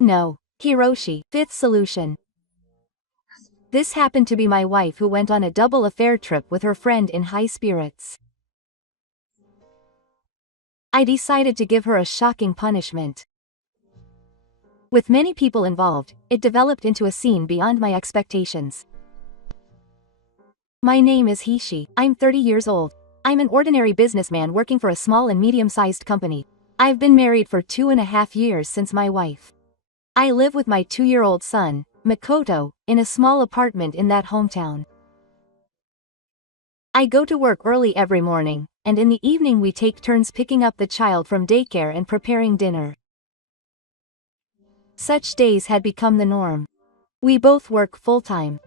No, Hiroshi. Fifth solution. This happened to be my wife who went on a double affair trip with her friend in high spirits. I decided to give her a shocking punishment. With many people involved, it developed into a scene beyond my expectations. My name is Hishi. I'm 30 years old. I'm an ordinary businessman working for a small and medium-sized company. I've been married for 2.5 years since my wife. I live with my 2-year-old son, Makoto, in a small apartment in that hometown. I go to work early every morning, and in the evening we take turns picking up the child from daycare and preparing dinner. Such days had become the norm. We both work full-time.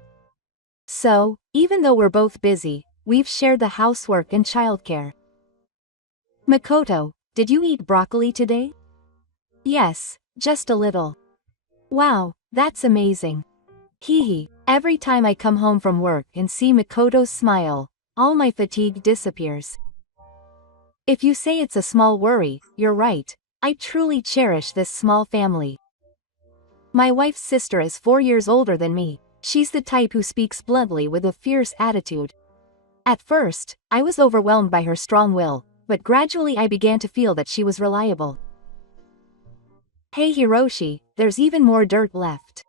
So, even though we're both busy, we've shared the housework and childcare. Makoto, did you eat broccoli today? Yes, just a little. Wow, that's amazing. Hee. Every time I come home from work and see Makoto's smile, all my fatigue disappears. If you say it's a small worry, you're right. I truly cherish this small family. My wife's sister is 4 years older than me. She's the type who speaks bluntly with a fierce attitude. At first, I was overwhelmed by her strong will, but gradually I began to feel that she was reliable. Hey Hiroshi, there's even more dirt left.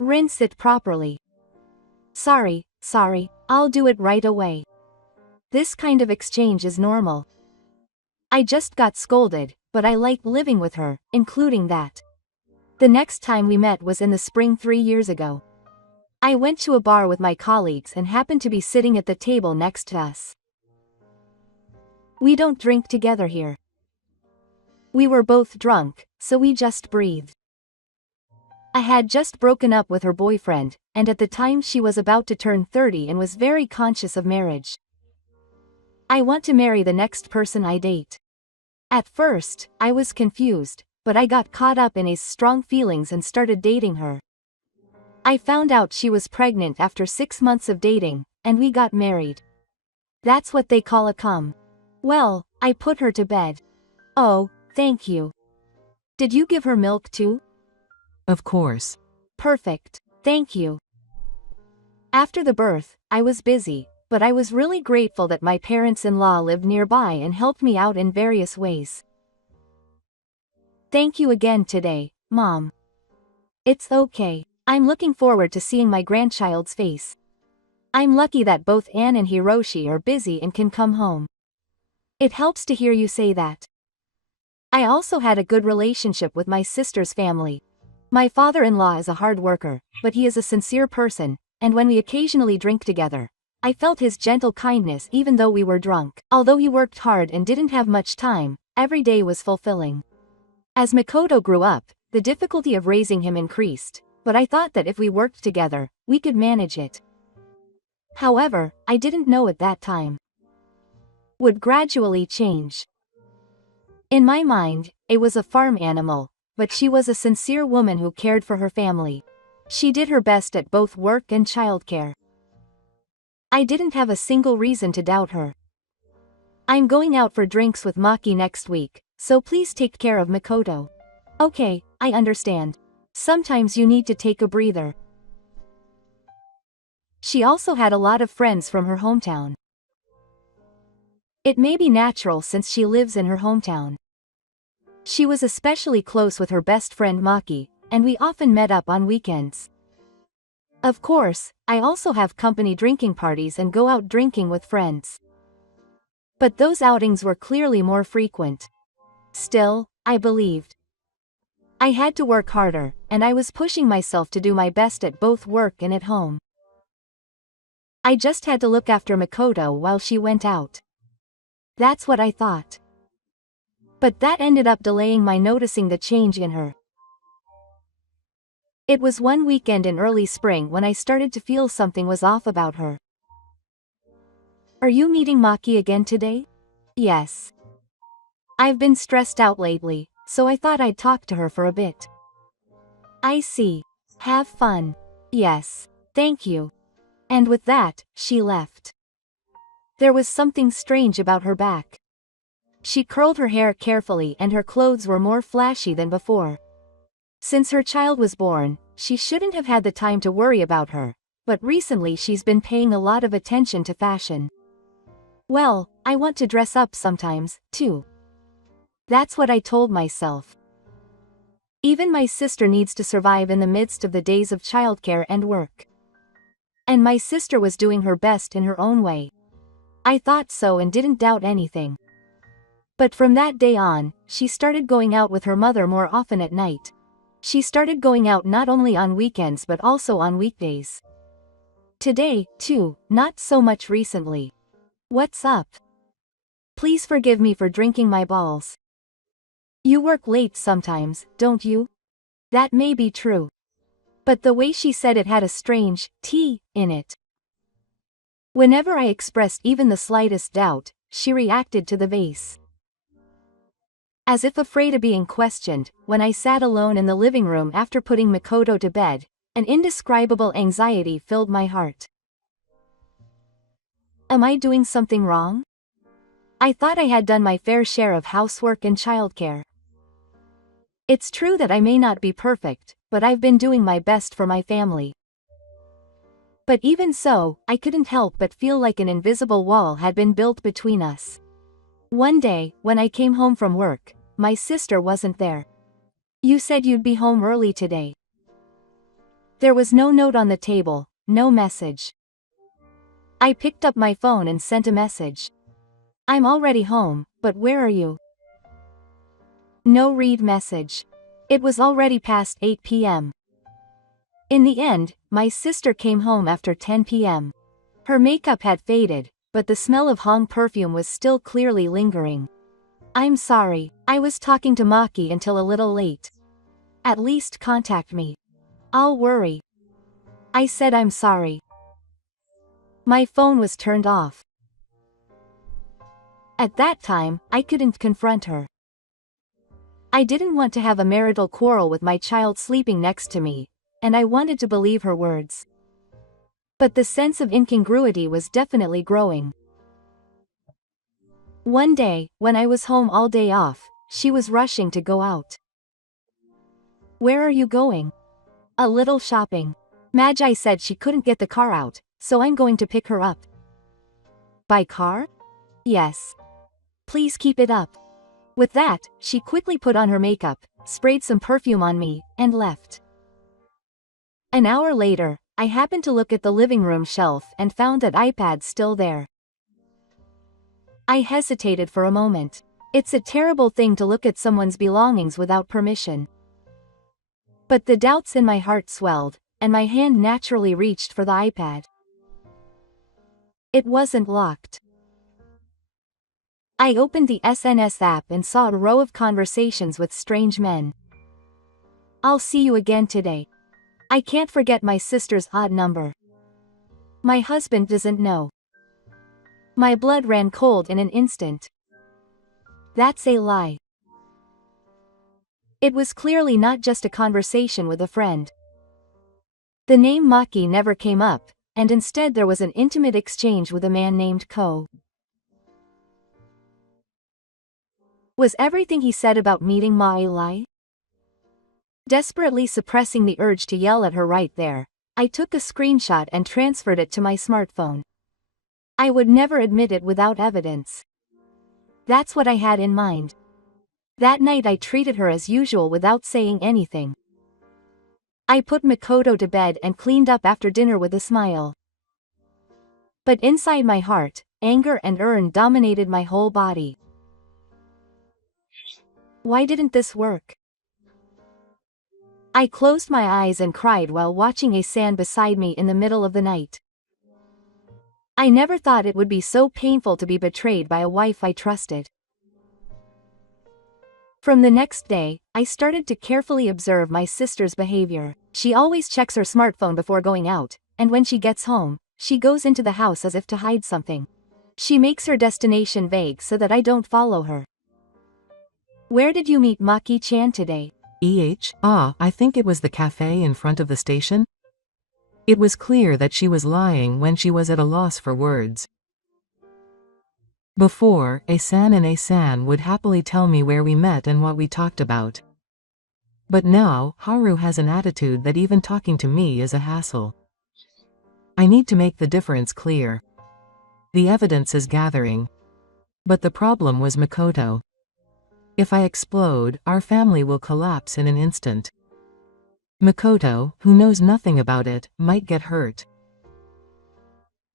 Rinse it properly. Sorry, I'll do it right away. This kind of exchange is normal. I just got scolded, but I like living with her, including that. The next time we met was in the spring 3 years ago. I went to a bar with my colleagues and happened to be sitting at the table next to us. We don't drink together here. We were both drunk, so we just breathed. I had just broken up with her boyfriend, and at the time she was about to turn 30 and was very conscious of marriage. I want to marry the next person I date. At first, I was confused, but I got caught up in his strong feelings and started dating her. I found out she was pregnant after 6 months of dating, and we got married. That's what they call a cum. Well, I put her to bed. Oh, thank you. Did you give her milk too? Of course. Perfect, thank you. After the birth, I was busy, but I was really grateful that my parents-in-law lived nearby and helped me out in various ways. Thank you again today, Mom. It's okay. I'm looking forward to seeing my grandchild's face. I'm lucky that both Anne and Hiroshi are busy and can come home. It helps to hear you say that. I also had a good relationship with my sister's family. My father-in-law is a hard worker, but he is a sincere person, and when we occasionally drink together, I felt his gentle kindness even though we were drunk. Although he worked hard and didn't have much time, every day was fulfilling. As Makoto grew up, the difficulty of raising him increased, but I thought that if we worked together, we could manage it. However, I didn't know at that time. Would gradually change. In my mind, it was a farm animal, but she was a sincere woman who cared for her family. She did her best at both work and childcare. I didn't have a single reason to doubt her. I'm going out for drinks with Maki next week, so please take care of Makoto. Okay, I understand. Sometimes you need to take a breather. She also had a lot of friends from her hometown. It may be natural since she lives in her hometown. She was especially close with her best friend Maki, and we often met up on weekends. Of course, I also have company drinking parties and go out drinking with friends. But those outings were clearly more frequent. Still, I believed. I had to work harder, and I was pushing myself to do my best at both work and at home. I just had to look after Makoto while she went out. That's what I thought. But that ended up delaying my noticing the change in her. It was one weekend in early spring when I started to feel something was off about her. Are you meeting Maki again today? Yes. I've been stressed out lately, so I thought I'd talk to her for a bit. I see. Have fun. Yes. Thank you. And with that, she left. There was something strange about her back. She curled her hair carefully and her clothes were more flashy than before. Since her child was born, she shouldn't have had the time to worry about her, but recently she's been paying a lot of attention to fashion. Well, I want to dress up sometimes, too. That's what I told myself. Even my sister needs to survive in the midst of the days of childcare and work. And my sister was doing her best in her own way. I thought so and didn't doubt anything. But from that day on, she started going out with her mother more often at night. She started going out not only on weekends but also on weekdays. Today, too, not so much recently. What's up? Please forgive me for drinking my balls. You work late sometimes, don't you? That may be true. But the way she said it had a strange T in it. Whenever I expressed even the slightest doubt, she reacted to the vase. As if afraid of being questioned, when I sat alone in the living room after putting Makoto to bed, an indescribable anxiety filled my heart. Am I doing something wrong? I thought I had done my fair share of housework and childcare. It's true that I may not be perfect, but I've been doing my best for my family. But even so, I couldn't help but feel like an invisible wall had been built between us. One day, when I came home from work, my sister wasn't there. You said you'd be home early today. There was no note on the table, no message. I picked up my phone and sent a message. I'm already home, but where are you? No read message. It was already past 8 p.m. In the end, my sister came home after 10 p.m. Her makeup had faded, but the smell of Hong perfume was still clearly lingering. I'm sorry, I was talking to Maki until a little late. At least contact me. I'll worry. I said I'm sorry. My phone was turned off. At that time, I couldn't confront her. I didn't want to have a marital quarrel with my child sleeping next to me, and I wanted to believe her words. But the sense of incongruity was definitely growing. One day, when I was home all day off, she was rushing to go out. Where are you going? A little shopping. Magi said she couldn't get the car out, so I'm going to pick her up. By car? Yes. Please keep it up. With that, she quickly put on her makeup, sprayed some perfume on me, and left. An hour later, I happened to look at the living room shelf and found that iPad still there. I hesitated for a moment. It's a terrible thing to look at someone's belongings without permission. But the doubts in my heart swelled, and my hand naturally reached for the iPad. It wasn't locked. I opened the SNS app and saw a row of conversations with strange men. I'll see you again today. I can't forget my sister's odd number. My husband doesn't know. My blood ran cold in an instant. That's a lie. It was clearly not just a conversation with a friend. The name Maki never came up, and instead there was an intimate exchange with a man named Ko. Was everything he said about meeting Ma a lie? Desperately suppressing the urge to yell at her right there, I took a screenshot and transferred it to my smartphone. I would never admit it without evidence. That's what I had in mind. That night I treated her as usual without saying anything. I put Makoto to bed and cleaned up after dinner with a smile. But inside my heart, anger and dominated my whole body. Why didn't this work? I closed my eyes and cried while watching A-san beside me in the middle of the night. I never thought it would be so painful to be betrayed by a wife I trusted. From the next day, I started to carefully observe my sister's behavior. She always checks her smartphone before going out, and when she gets home, she goes into the house as if to hide something. She makes her destination vague so that I don't follow her. Where did you meet Maki-chan today? I think it was the cafe in front of the station. It was clear that she was lying when she was at a loss for words. Before, A-san would happily tell me where we met and what we talked about. But now, Haru has an attitude that even talking to me is a hassle. I need to make the difference clear. The evidence is gathering. But the problem was Makoto. If I explode, our family will collapse in an instant. Makoto, who knows nothing about it, might get hurt.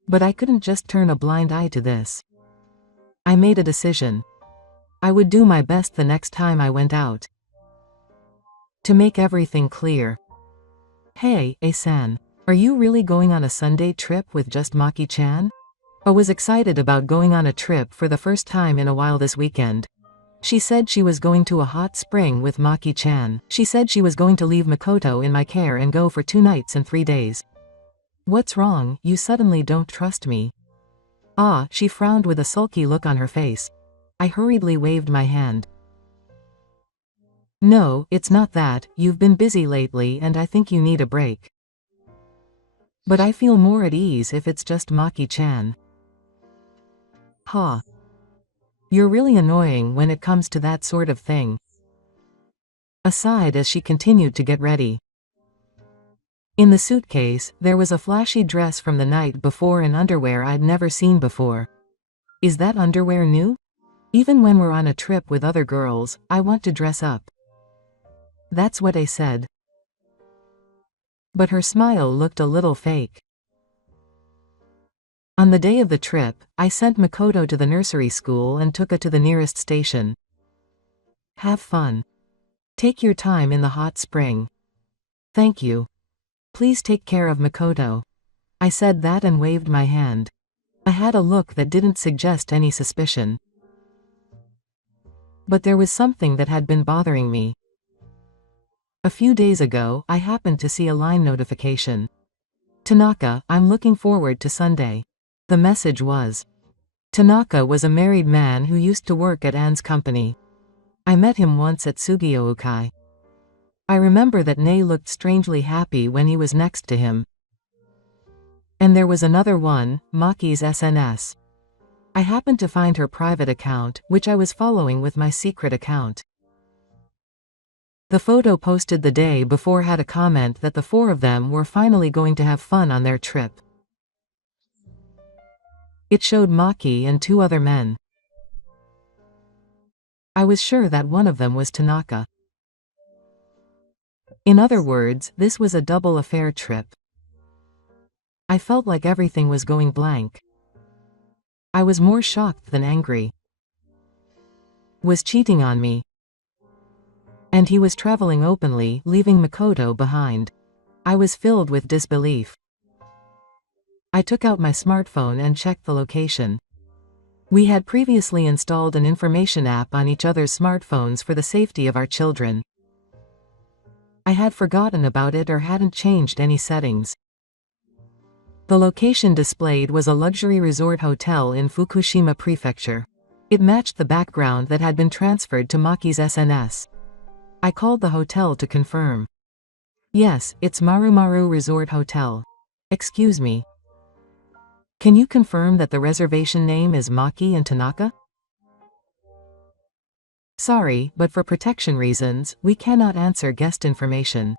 But I couldn't just turn a blind eye to this. I made a decision. I would do my best the next time I went out. To make everything clear. Hey, A-san, are you really going on a Sunday trip with just Maki-chan? I was excited about going on a trip for the first time in a while this weekend. She said she was going to a hot spring with Maki-chan. She said she was going to leave Makoto in my care and go for 2 nights and 3 days. What's wrong? You suddenly don't trust me. Ah, she frowned with a sulky look on her face. I hurriedly waved my hand. No, it's not that. You've been busy lately and I think you need a break. But I feel more at ease if it's just Maki-chan. Ha. You're really annoying when it comes to that sort of thing. Aside as she continued to get ready. In the suitcase, there was a flashy dress from the night before and underwear I'd never seen before. Is that underwear new? Even when we're on a trip with other girls, I want to dress up. That's what I said. But her smile looked a little fake. On the day of the trip, I sent Makoto to the nursery school and took her to the nearest station. Have fun. Take your time in the hot spring. Thank you. Please take care of Makoto. I said that and waved my hand. I had a look that didn't suggest any suspicion. But there was something that had been bothering me. A few days ago, I happened to see a line notification. Tanaka, I'm looking forward to Sunday. The message was. Tanaka was a married man who used to work at Anne's company. I met him once at Sugiyoukai. I remember that Nei looked strangely happy when he was next to him. And there was another one, Maki's SNS. I happened to find her private account, which I was following with my secret account. The photo posted the day before had a comment that the 4 of them were finally going to have fun on their trip. It showed Maki and 2 other men. I was sure that one of them was Tanaka. In other words, this was a double affair trip. I felt like everything was going blank. I was more shocked than angry. Was cheating on me. And he was traveling openly, leaving Makoto behind. I was filled with disbelief. I took out my smartphone and checked the location. We had previously installed an information app on each other's smartphones for the safety of our children. I had forgotten about it or hadn't changed any settings. The location displayed was a luxury resort hotel in Fukushima Prefecture. It matched the background that had been transferred to Maki's SNS. I called the hotel to confirm. Yes, it's Marumaru Resort Hotel. Excuse me. Can you confirm that the reservation name is Maki and Tanaka? Sorry, but for protection reasons, we cannot answer guest information.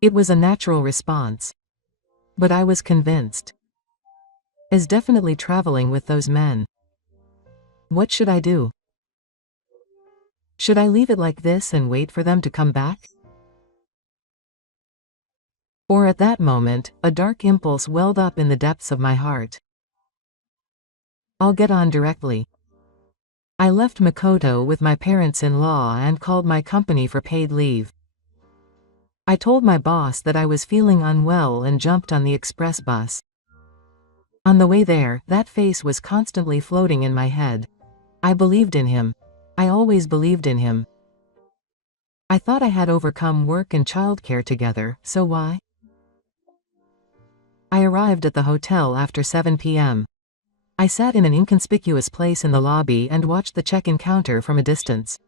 It was a natural response. But I was convinced. Is definitely traveling with those men. What should I do? Should I leave it like this and wait for them to come back? Or at that moment, a dark impulse welled up in the depths of my heart. I'll get on directly. I left Makoto with my parents-in-law and called my company for paid leave. I told my boss that I was feeling unwell and jumped on the express bus. On the way there, that face was constantly floating in my head. I believed in him. I always believed in him. I thought I had overcome work and childcare together, so why? I arrived at the hotel after 7 p.m. I sat in an inconspicuous place in the lobby and watched the check-in counter from a distance.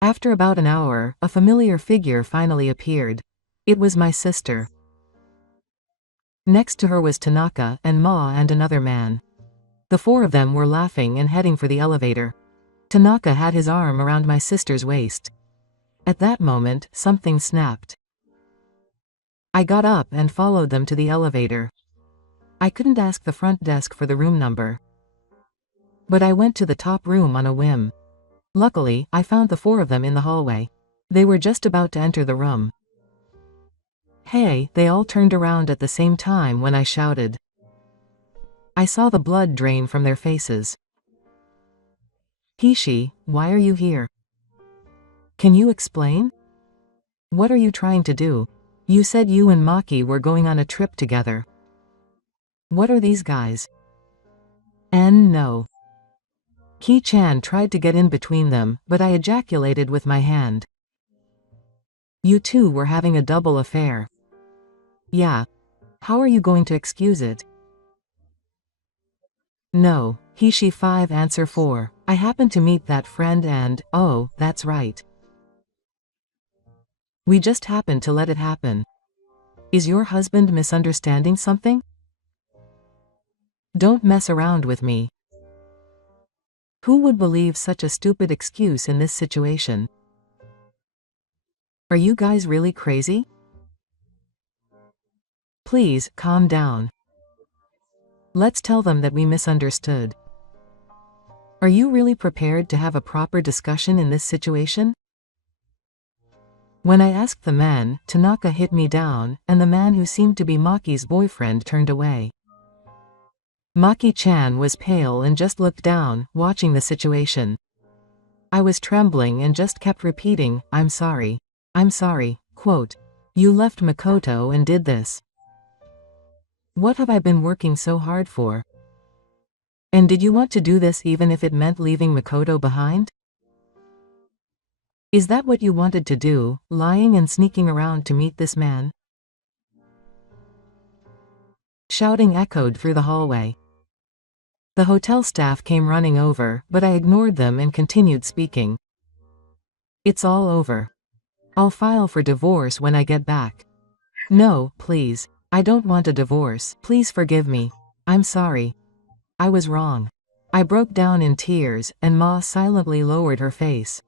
After about an hour, a familiar figure finally appeared. It was my sister. Next to her was Tanaka and Ma and another man. The 4 of them were laughing and heading for the elevator. Tanaka had his arm around my sister's waist. At that moment, something snapped. I got up and followed them to the elevator. I couldn't ask the front desk for the room number, but I went to the top room on a whim. Luckily, I found the four of them in the hallway. They were just about to enter the room. Hey, they all turned around at the same time when I shouted. I saw the blood drain from their faces. Hishi, why are you here? Can you explain? What are you trying to do? You said you and Maki were going on a trip together. What are these guys? No. Ki-chan tried to get in between them, but I ejaculated with my hand. You two were having a double affair. Yeah. How are you going to excuse it? No, Hishi 5 answer 4. I happened to meet that friend and, oh, that's right. We just happened to let it happen. Is your husband misunderstanding something? Don't mess around with me. Who would believe such a stupid excuse in this situation? Are you guys really crazy? Please, calm down. Let's tell them that we misunderstood. Are you really prepared to have a proper discussion in this situation? When I asked the men, Tanaka hit me down, and the man who seemed to be Maki's boyfriend turned away. Maki-chan was pale and just looked down, watching the situation. I was trembling and just kept repeating, I'm sorry. I'm sorry. Quote, you left Makoto and did this. What have I been working so hard for? And did you want to do this even if it meant leaving Makoto behind? Is that what you wanted to do, lying and sneaking around to meet this man? Shouting echoed through the hallway. The hotel staff came running over, but I ignored them and continued speaking. It's all over. I'll file for divorce when I get back. No, please. I don't want a divorce. Please forgive me. I'm sorry. I was wrong. I broke down in tears, and Ma silently lowered her face.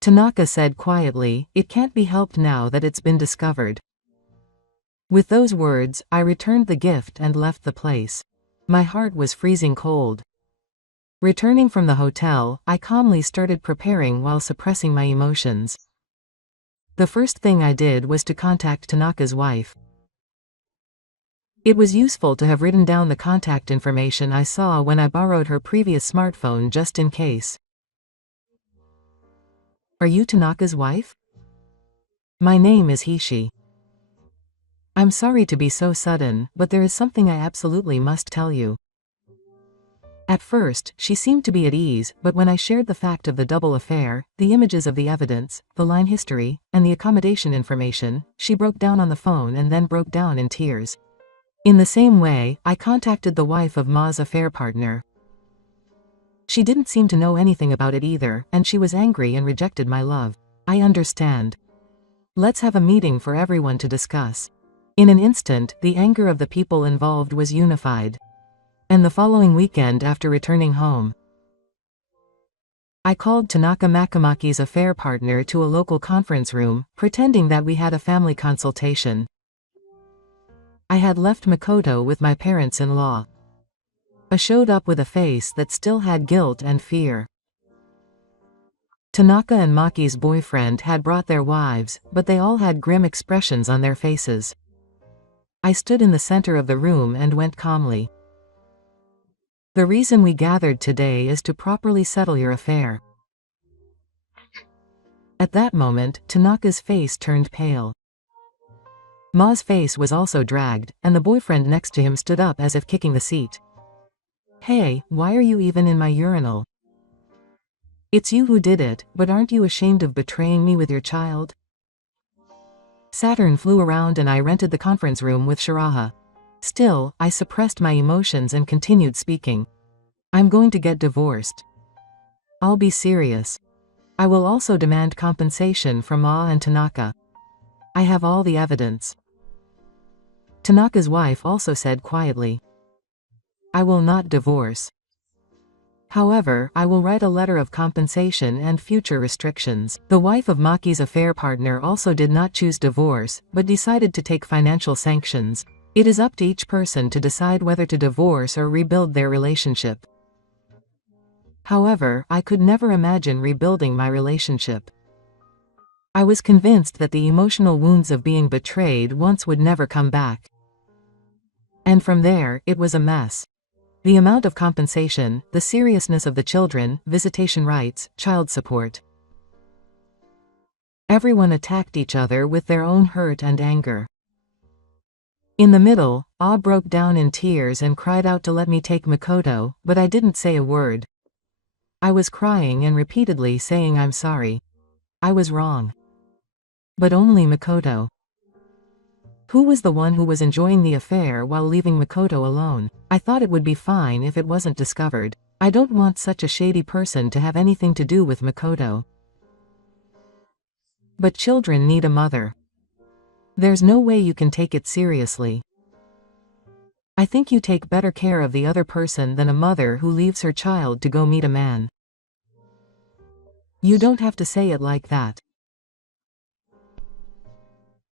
Tanaka said quietly, it can't be helped now that it's been discovered. With those words, I returned the gift and left the place. My heart was freezing cold. Returning from the hotel, I calmly started preparing while suppressing my emotions. The first thing I did was to contact Tanaka's wife. It was useful to have written down the contact information I saw when I borrowed her previous smartphone just in case. Are you Tanaka's wife? My name is Hishi. I'm sorry to be so sudden, but there is something I absolutely must tell you. At first, she seemed to be at ease, but when I shared the fact of the double affair, the images of the evidence, the line history, and the accommodation information, she broke down on the phone and then broke down in tears. In the same way, I contacted the wife of Ma's affair partner. She didn't seem to know anything about it either, and she was angry and rejected my love. I understand. Let's have a meeting for everyone to discuss. In an instant, the anger of the people involved was unified. And the following weekend after returning home, I called Tanaka Makamaki's affair partner to a local conference room, pretending that we had a family consultation. I had left Makoto with my parents-in-law. I showed up with a face that still had guilt and fear. Tanaka and Maki's boyfriend had brought their wives, but they all had grim expressions on their faces. I stood in the center of the room and went calmly. The reason we gathered today is to properly settle your affair. At that moment, Tanaka's face turned pale. Ma's face was also dragged, and the boyfriend next to him stood up as if kicking the seat. Hey, why are you even in my urinal? It's you who did it, but aren't you ashamed of betraying me with your child? Saturn flew around and I rented the conference room with Shiraha. Still, I suppressed my emotions and continued speaking. I'm going to get divorced. I'll be serious. I will also demand compensation from Ma and Tanaka. I have all the evidence. Tanaka's wife also said quietly, I will not divorce. However, I will write a letter of compensation and future restrictions. The wife of Maki's affair partner also did not choose divorce, but decided to take financial sanctions. It is up to each person to decide whether to divorce or rebuild their relationship. However, I could never imagine rebuilding my relationship. I was convinced that the emotional wounds of being betrayed once would never come back. And from there, it was a mess. The amount of compensation, the seriousness of the children, visitation rights, child support. Everyone attacked each other with their own hurt and anger. In the middle, Ah broke down in tears and cried out to let me take Makoto, but I didn't say a word. I was crying and repeatedly saying I'm sorry. I was wrong. But only Makoto. Who was the one who was enjoying the affair while leaving Makoto alone? I thought it would be fine if it wasn't discovered. I don't want such a shady person to have anything to do with Makoto. But children need a mother. There's no way you can take it seriously. I think you take better care of the other person than a mother who leaves her child to go meet a man. You don't have to say it like that.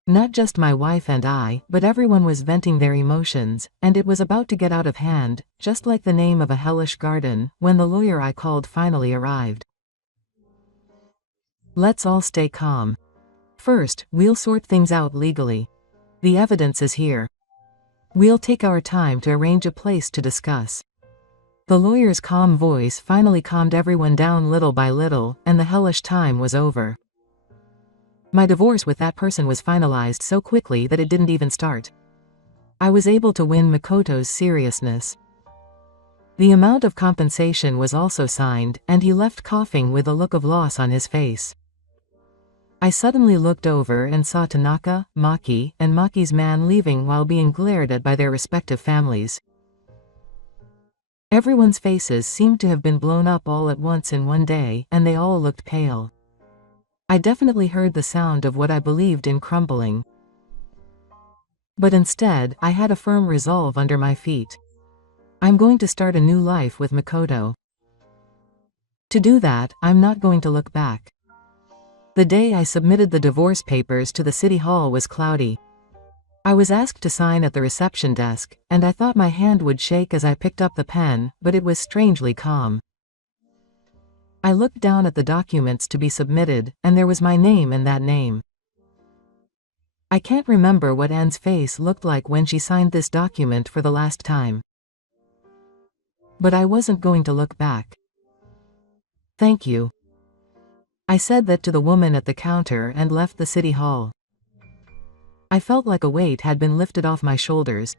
Not just my wife and I, but everyone was venting their emotions, and it was about to get out of hand, just like the name of a hellish garden, when the lawyer I called finally arrived. Let's all stay calm. First, we'll sort things out legally. The evidence is here. We'll take our time to arrange a place to discuss. The lawyer's calm voice finally calmed everyone down little by little, and the hellish time was over. My divorce with that person was finalized so quickly that it didn't even start. I was able to win Makoto's seriousness. The amount of compensation was also signed, and he left coughing with a look of loss on his face. I suddenly looked over and saw Tanaka, Maki, and Maki's man leaving while being glared at by their respective families. Everyone's faces seemed to have been blown up all at once in one day, and they all looked pale. I definitely heard the sound of what I believed in crumbling. But instead, I had a firm resolve under my feet. I'm going to start a new life with Makoto. To do that, I'm not going to look back. The day I submitted the divorce papers to the city hall was cloudy. I was asked to sign at the reception desk, and I thought my hand would shake as I picked up the pen, but it was strangely calm. I looked down at the documents to be submitted, and there was my name and that name. I can't remember what Anne's face looked like when she signed this document for the last time. But I wasn't going to look back. Thank you. I said that to the woman at the counter and left the city hall. I felt like a weight had been lifted off my shoulders.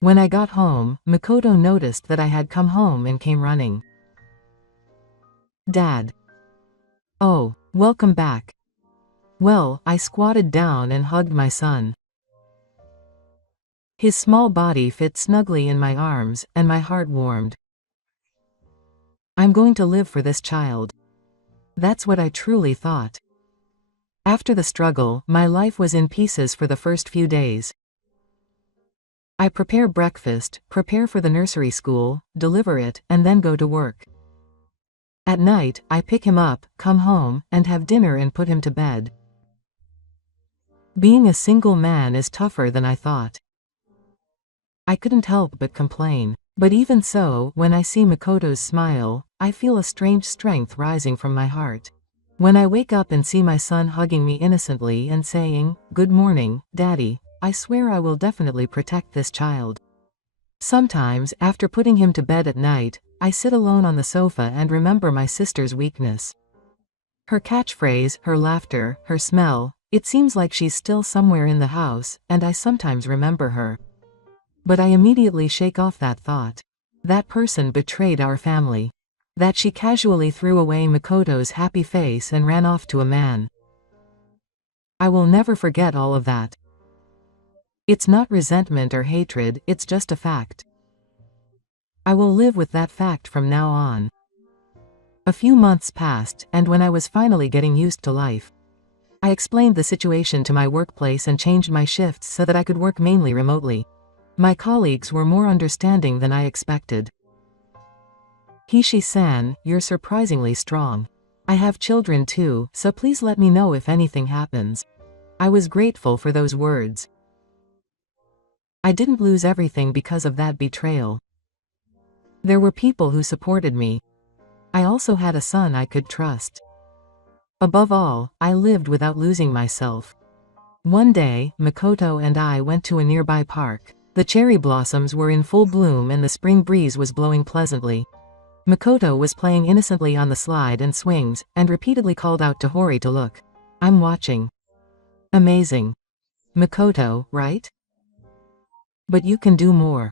When I got home, Makoto noticed that I had come home and came running. Dad. Oh, welcome back. Well, I squatted down and hugged my son. His small body fit snugly in my arms, and my heart warmed. I'm going to live for this child. That's what I truly thought. After the struggle, my life was in pieces for the first few days. I prepare breakfast, prepare for the nursery school, deliver it, and then go to work. At night, I pick him up, come home, and have dinner and put him to bed. Being a single man is tougher than I thought. I couldn't help but complain. But even so, when I see Makoto's smile, I feel a strange strength rising from my heart. When I wake up and see my son hugging me innocently and saying, "Good morning, Daddy," I swear I will definitely protect this child. Sometimes, after putting him to bed at night, I sit alone on the sofa and remember my sister's weakness. Her catchphrase, her laughter, her smell, it seems like she's still somewhere in the house, and I sometimes remember her. But I immediately shake off that thought. That person betrayed our family. That she casually threw away Makoto's happy face and ran off to a man. I will never forget all of that. It's not resentment or hatred, it's just a fact. I will live with that fact from now on. A few months passed, and when I was finally getting used to life, I explained the situation to my workplace and changed my shifts so that I could work mainly remotely. My colleagues were more understanding than I expected. Hishi-san, you're surprisingly strong. I have children too, so please let me know if anything happens. I was grateful for those words. I didn't lose everything because of that betrayal. There were people who supported me. I also had a son I could trust. Above all, I lived without losing myself. One day, Makoto and I went to a nearby park. The cherry blossoms were in full bloom and the spring breeze was blowing pleasantly. Makoto was playing innocently on the slide and swings, and repeatedly called out to Hori to look. I'm watching. Amazing. Makoto, right? But you can do more.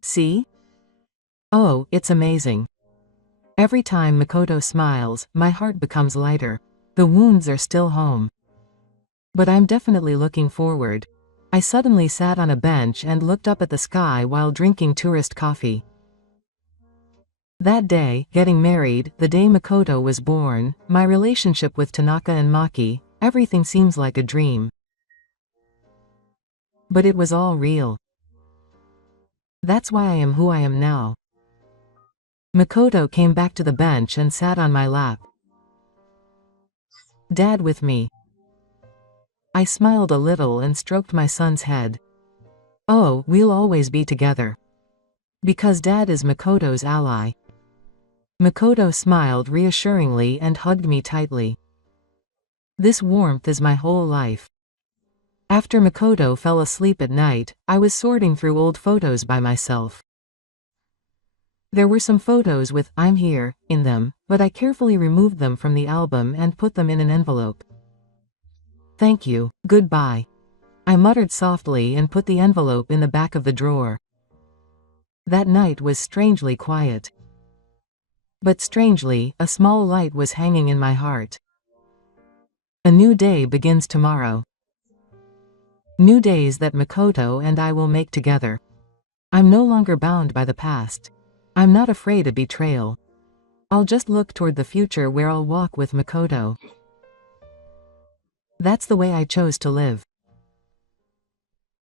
See? Oh, it's amazing. Every time Makoto smiles, my heart becomes lighter. The wounds are still home. But I'm definitely looking forward. I suddenly sat on a bench and looked up at the sky while drinking tourist coffee. That day, getting married, the day Makoto was born, my relationship with Tanaka and Maki, everything seems like a dream. But it was all real. That's why I am who I am now. Makoto came back to the bench and sat on my lap. Dad with me. I smiled a little and stroked my son's head. Oh, we'll always be together. Because Dad is Makoto's ally. Makoto smiled reassuringly and hugged me tightly. This warmth is my whole life. After Makoto fell asleep at night, I was sorting through old photos by myself. There were some photos with "I'm here" in them, but I carefully removed them from the album and put them in an envelope. Thank you, goodbye. I muttered softly and put the envelope in the back of the drawer. That night was strangely quiet. But strangely, a small light was hanging in my heart. A new day begins tomorrow. New days that Makoto and I will make together. I'm no longer bound by the past. I'm not afraid of betrayal. I'll just look toward the future where I'll walk with Makoto. That's the way I chose to live.